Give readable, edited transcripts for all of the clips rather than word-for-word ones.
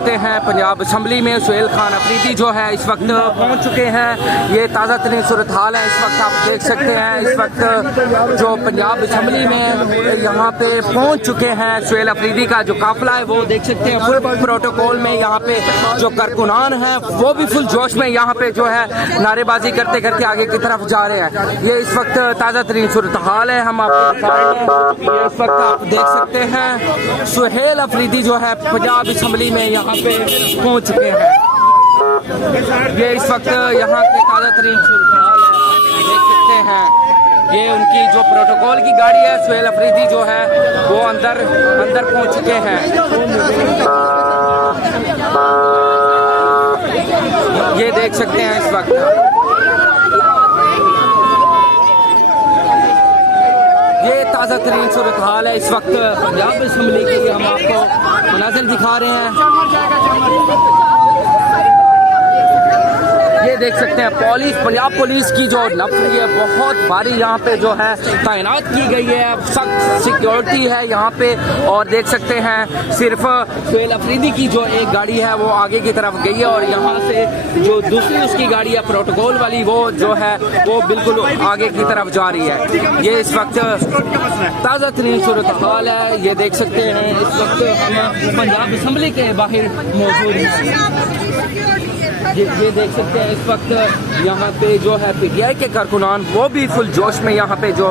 सकते हैं पंजाब असम्बली में सुहेल खान अफरीदी जो है इस वक्त पहुंच चुके हैं। ये ताज़ा तरीन सूरत हाल है, इस वक्त आप देख सकते हैं। इस वक्त जो पंजाब असम्बली में यहाँ पे पहुंच चुके हैं सुहेल अफरीदी का जो काफिला है वो देख सकते हैं फुल प्रोटोकॉल में। यहाँ पे जो कारकुनान हैं वो भी फुल जोश में यहाँ पे जो है नारेबाजी करते करते आगे की तरफ जा रहे हैं। ये इस वक्त ताज़ा तरीन सूरत हाल है, हम आपको दिखा रहे हैं। ये इस वक्त आप देख सकते हैं सुहेल अफरीदी जो है पंजाब असम्बली में यहाँ पे पहुँच चुके हैं। ये इस वक्त यहाँ के ताज़ा तरीन सूरत हाल है, देख सकते हैं। ये उनकी जो प्रोटोकॉल की गाड़ी है सुहेल अफरीदी जो है वो अंदर पहुँच चुके हैं। ये देख सकते हैं इस वक्त ये ताज़ा तरीन सूरत हाल है। इस वक्त पंजाब असम्बली के लिए हम आपको मनाज़िर दिखा रहे हैं। ये देख सकते हैं पंजाब पुलिस की जो नफरी है बहुत भारी यहाँ पे जो है तैनात की गई है, सख्त सिक्योरिटी है यहाँ पे। और देख सकते हैं सिर्फ सुहेल अफरीदी की जो एक गाड़ी है वो आगे की तरफ गई है और यहाँ से जो दूसरी उसकी गाड़ी है प्रोटोकॉल वाली वो जो है वो बिल्कुल आगे की तरफ जा रही है। ये इस वक्त ताज़ा तरीन सूरत हाल है, ये देख सकते हैं। इस वक्त हम पंजाब असम्बली के बाहर मौजूद हैं। ये देख सकते हैं इस वक्त यहाँ पे जो है PTI के कारकुनान वो भी फुल जोश में यहाँ पे जो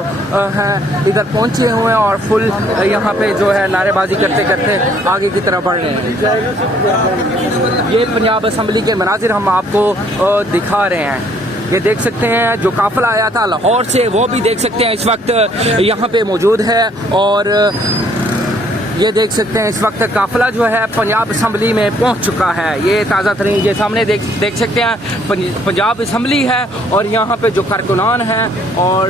है इधर पहुँचे हुए हैं और फुल यहाँ पे जो है नारेबाजी करते करते आगे की तरफ बढ़ रहे हैं। ये पंजाब असम्बली के मनाजिर हम आपको दिखा रहे हैं। ये देख सकते हैं जो काफिला आया था लाहौर से वो भी देख सकते हैं इस वक्त यहाँ पे मौजूद है। और ये देख सकते हैं इस वक्त काफिला जो है पंजाब असम्बली में पहुंच चुका है। ये ताज़ा तरीन ये सामने देख सकते हैं पंजाब असम्बली है और यहाँ पे जो कारकुनान हैं और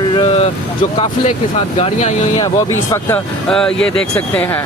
जो काफिले के साथ गाड़ियाँ आई हुई हैं वो भी इस वक्त ये देख सकते हैं।